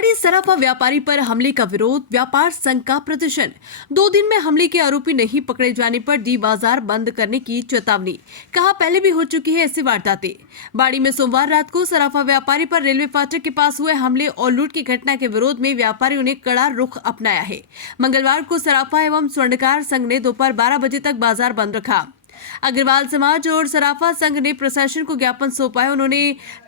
बाड़ी सराफा व्यापारी पर हमले का विरोध, व्यापार संघ का प्रदर्शन। 2 दिन में हमले के आरोपी नहीं पकड़े जाने पर दी बाजार बंद करने की चेतावनी। कहा पहले भी हो चुकी है ऐसी वारदातें। बाड़ी में सोमवार रात को सराफा व्यापारी पर रेलवे फाटक के पास हुए हमले और लूट की घटना के विरोध में व्यापारियों ने कड़ा रुख अपनाया है। मंगलवार को सराफा एवं स्वर्णकार संघ ने दोपहर 12 बजे तक बाजार बंद रखा। अग्रवाल समाज और सराफा संघ ने प्रशासन को ज्ञापन सौंपा है। उन्होंने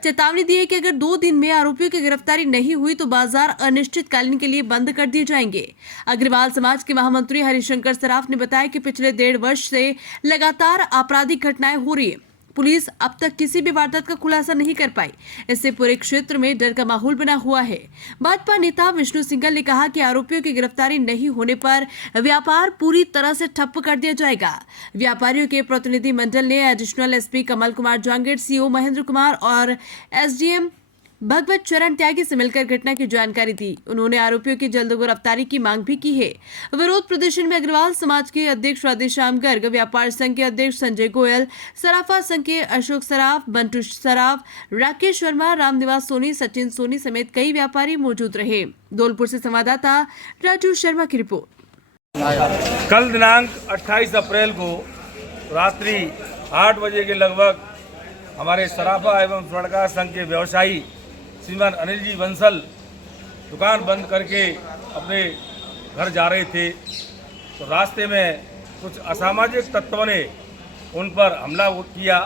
चेतावनी दी है कि अगर 2 दिन में आरोपियों की गिरफ्तारी नहीं हुई तो बाजार अनिश्चितकालीन के लिए बंद कर दिए जाएंगे। अग्रवाल समाज के महामंत्री हरिशंकर सराफ ने बताया कि पिछले 1.5 वर्ष से लगातार आपराधिक घटनाएं हो रही है। पुलिस अब तक किसी भी वारदात का खुलासा नहीं कर पाई। इससे पूरे क्षेत्र में डर का माहौल बना हुआ है। भाजपा नेता विष्णु सिंघल ने कहा कि आरोपियों की गिरफ्तारी नहीं होने पर व्यापार पूरी तरह से ठप्प कर दिया जाएगा। व्यापारियों के प्रतिनिधि मंडल ने additional SP Kamal Kumar Jangid, CO Mahendra Kumar और एसडीएम भगवत चरण त्यागी से मिलकर घटना की जानकारी दी। उन्होंने आरोपियों की जल्द गिरफ्तारी की मांग भी की है। विरोध प्रदर्शन में अग्रवाल समाज के अध्यक्ष राधेश्याम गर्ग, व्यापार संघ के अध्यक्ष संजय गोयल, सराफा संघ के अशोक सराफ, बंटू सराफ, राकेश वर्मा, रामनिवास सोनी, सचिन सोनी समेत कई व्यापारी मौजूद रहे। धौलपुर से संवाददाता राजू शर्मा की रिपोर्ट। कल दिनांक 28 अप्रैल को रात्रि 8 बजे के लगभग हमारे सराफा एवं स्वर्णकार संघ के व्यवसायी श्रीमान अनिल जी बंसल दुकान बंद करके अपने घर जा रहे थे तो रास्ते में कुछ असामाजिक तत्वों ने उन पर हमला किया।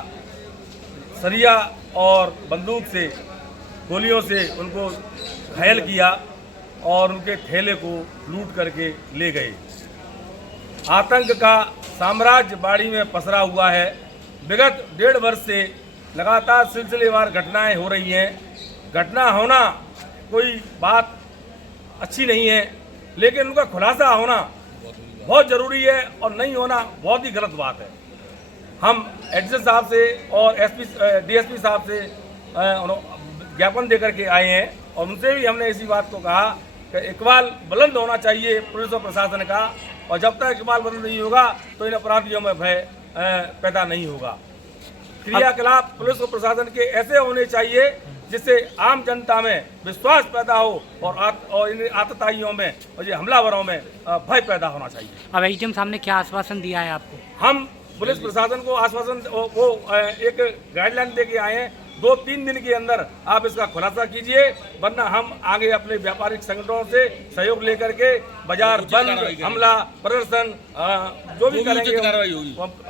सरिया और बंदूक से, गोलियों से उनको घायल किया और उनके ठेले को लूट करके ले गए। आतंक का साम्राज्य बाड़ी में पसरा हुआ है। विगत 1.5 वर्ष से लगातार सिलसिलेवार घटनाएं हो रही हैं। घटना होना कोई बात अच्छी नहीं है, लेकिन उनका खुलासा होना बहुत ज़रूरी है और नहीं होना बहुत ही गलत बात है। हम एडीसी साहब से और डीएसपी साहब से ज्ञापन देकर के आए हैं और उनसे भी हमने इसी बात को कहा कि इकबाल बुलंद होना चाहिए पुलिस और प्रशासन का, और जब तक इकबाल बुलंद नहीं होगा तो इन अपराधियों में भय पैदा नहीं होगा। क्रियाकलाप पुलिस और प्रशासन के ऐसे होने चाहिए जिससे आम जनता में विश्वास पैदा हो और इन आतताइयों में और ये हमलावरों में भय पैदा होना चाहिए। अब एसडीएम साहब ने क्या आश्वासन दिया है आपको? हम पुलिस प्रशासन को आश्वासन वो एक गाइडलाइन दे के आए हैं, 2-3 दिन के अंदर आप इसका खुलासा कीजिए, वरना हम आगे अपने व्यापारिक संगठनों से सहयोग लेकर के बाजार बंद, हमला, प्रदर्शन जो भी करेंगे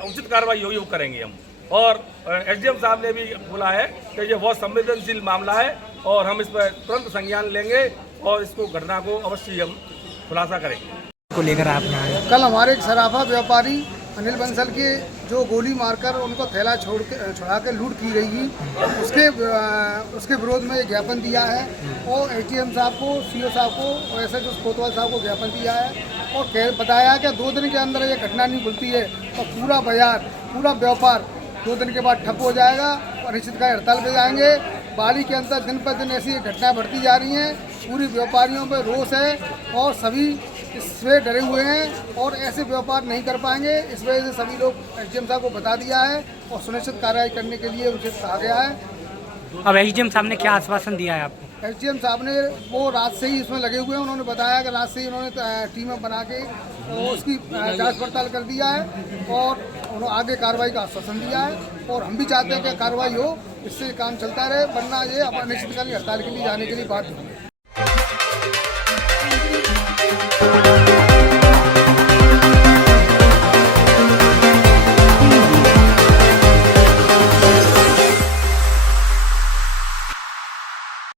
उचित कार्रवाई होगी वो करेंगे हम। और एसडीएम साहब ने भी बोला है कि ये बहुत संवेदनशील मामला है और हम इस पर तुरंत संज्ञान लेंगे और इसको घटना को अवश्य हम खुलासा करेंगे। को लेकर आपने आए? कल हमारे एक सराफा व्यापारी अनिल बंसल के जो गोली मारकर उनको थैला छोड़ा के लूट की गई थी, उसके विरोध में ज्ञापन दिया है और एसडीएम साहब को, सीओ साहब को और एसएचओ कोतवाल साहब को ज्ञापन दिया है और बताया कि 2 दिन के अंदर ये घटना नहीं खुलती है और पूरा बाजार, पूरा व्यापार 2 दिन के बाद ठप हो जाएगा और अनिश्चितकालीन हड़ताल पे जाएंगे। बाड़ी के अंदर दिन पर दिन ऐसी घटनाएं बढ़ती जा रही हैं। पूरी व्यापारियों में रोष है और सभी इससे डरे हुए हैं और ऐसे व्यापार नहीं कर पाएंगे। इस वजह से सभी लोग एसडीएम साहब को बता दिया है और सुनिश्चित कार्रवाई करने के लिए उनसे कहा गया है। अब एसडीएम साहब ने क्या आश्वासन दिया है आपको? एसडीएम साहब ने वो रात से ही इसमें लगे हुए हैं। उन्होंने बताया कि रात से ही उन्होंने टीमें बना के उसकी जांच पड़ताल कर दिया है और उन्होंने आगे कार्रवाई का आश्वासन दिया है और हम भी चाहते हैं कि कार्रवाई हो, इससे काम चलता रहे, वरना ये अनिश्चितकालीन हड़ताल के लिए जाने के लिए बाध्य होंगे।